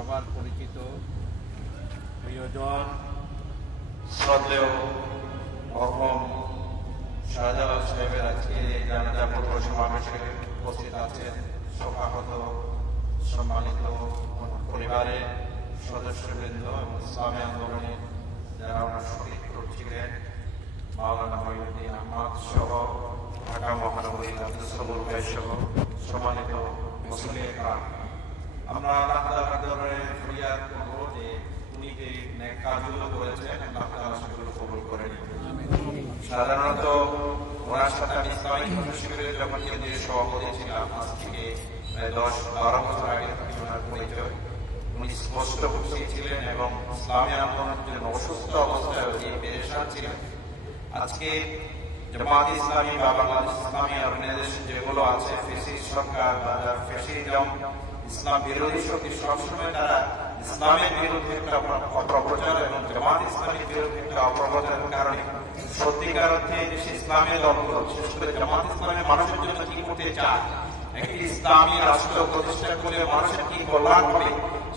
সবার পরিচিত প্রিয়জন শ্রদ্ধেয় মরহুম শাহজালাল সাহেবের আজকে এই জানাজা পত্র সমাবেশে উপস্থিত আছেন শোকাহত সম্মানিত পরিবারের সদস্যবৃন্দ এবং ইসলামী আন্দোলনে যারা ওনার শহীদ করছিলেন মাওলানা মঈনুদ্দিন আহমদ সহ ঢাকা মহানগরী আব্দুল সবুর ভাই সহ সম্মানিত মুসলিম। আমরা আল্লাহ তাআলার দরবারে ফরিয়াদ করব যে উনি যে নেক কাজগুলো করেছেন আল্লাহ তাআলা সেগুলো কবুল করে নিন। সাধারণত ওনার সাথে আমি ইসলামিক শিবিরের যখন কেন্দ্রীয় সভাপতি ছিলাম আজ থেকে 10-12 বছর আগে থেকে ওনার পরিচয়। উনি স্পষ্ট বুঝিয়ে ছিলেন এবং ইসলামী আন্দোলনের জন্য অসুস্থ অবস্থায় উনি পেরেশান ছিলেন। আজকে জামাত ইসলামী বা বাংলাদেশ ইসলামী অর্গানাইজেশন যেগুলো আছে, ফ্যাসিস্ট সরকার বা ফ্যাসিজম ইসলাম বিরোধী শক্তি সবসময় তারা ইসলামের বিরুদ্ধে একটা অপপ্রচার এবং জামাত ইসলামের বিরুদ্ধে একটা অপপ্রচারের কারণে সত্যিকার অর্থে দেশে ইসলামের দলগুলো বিশেষ করে জামাত ইসলামের মানুষের জন্য কি করতে চায়, একটি ইসলামী রাষ্ট্র প্রতিষ্ঠা করে মানুষের কি কল্যাণ হবে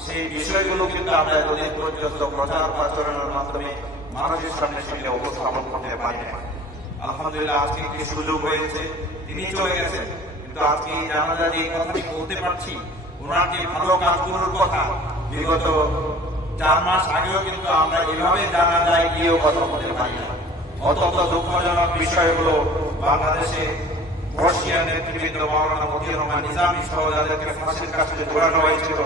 সেই বিষয়গুলো কিন্তু আমরা এতদিন পর্যন্ত প্রচার প্রচারণার মাধ্যমে মানুষের সামনে সেগুলো উপস্থাপন করতে পারি না। আলহামদুলিল্লাহ আজকে একটি সুযোগ হয়েছে, তিনি চলে গেছেন কিন্তু আজকে এই জানাজা যে কথাটি বলতে পারছি, ওনার যে ভালো কাজগুলোর কথা বিগত 4 মাস আগেও কিন্তু আমরা এভাবে জানাজায় গিয়েও কথা বলতে পারি না। অত্যন্ত দুঃখজনক বিষয়গুলো বাংলাদেশে বর্ষিয়া নেতৃবৃন্দ মাওলানা মতিউর রহমান নিজামী সহ যাদেরকে ফাঁসির কাছে ঝোলানো হয়েছিল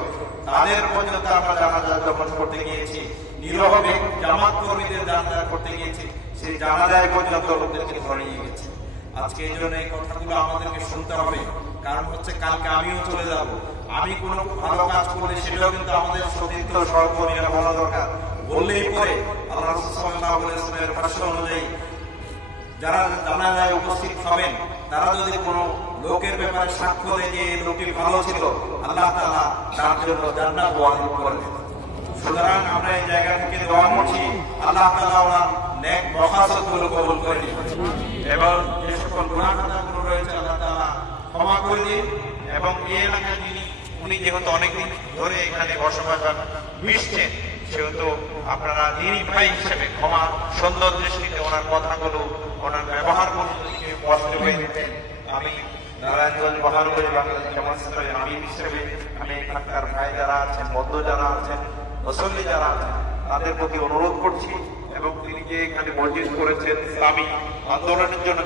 তাদের পর্যন্ত আমরা জানাজা যখন করতে গিয়েছি, নিরহ জামাত কর্মীদের জানাজা করতে গিয়েছি, সেই জানাজায় পর্যন্ত লোকদেরকে ধরে নিয়ে গেছে। আজকে এই জন্য এই কথাগুলো আমাদেরকে শুনতে হবে, কারণ হচ্ছে কালকে আমিও চলে যাব। আমি কোনো ভালো কাজ করলে সেটাও কিন্তু আমাদের সতীর্থ সহকর্মীরা বলা দরকার। বললেই পরে আল্লাহ রাসূল সাল্লাল্লাহু আলাইহি ওয়াসাল্লামের ভাষ্য অনুযায়ী যারা জানাজায় উপস্থিত হবেন তারা যদি কোনো লোকের ব্যাপারে সাক্ষ্য দেয় যে এই লোকটি ভালো ছিল, আল্লাহ তাআলা তার জন্য জান্নাত ওয়াজিব করবেন। সুতরাং আমরা এই জায়গা থেকে দোয়া করছি আল্লাহ তাআলা ওনার নেক মকসাদগুলো কবুল করে নিন এবং যে সকল গুনাহ খাতাগুলো রয়েছে আল্লাহ তাআলা ক্ষমা করে দিন। এবং এই এলাকায় উনি যেহেতু অনেকদিন ধরে এখানে বসবাস মিশছেন সেহেতু আপনারা দিনী ভাই হিসেবে ক্ষমা সুন্দর দৃষ্টিতে ওনার কথাগুলো ওনার ব্যবহারগুলো স্পষ্ট হয়ে দিতেন। আমি নারায়ণগঞ্জ মহানগরী বাংলাদেশ জামাত ইসলামী আমির হিসেবে আমি এখানকার ভাই যারা আছেন, বন্ধ যারা আছেন, মুসল্লি যারা আছেন তাদের প্রতি অনুরোধ করছি এবং তিনি যে এখানে মসজিদ করেছেন ইসলামী আন্দোলনের জন্য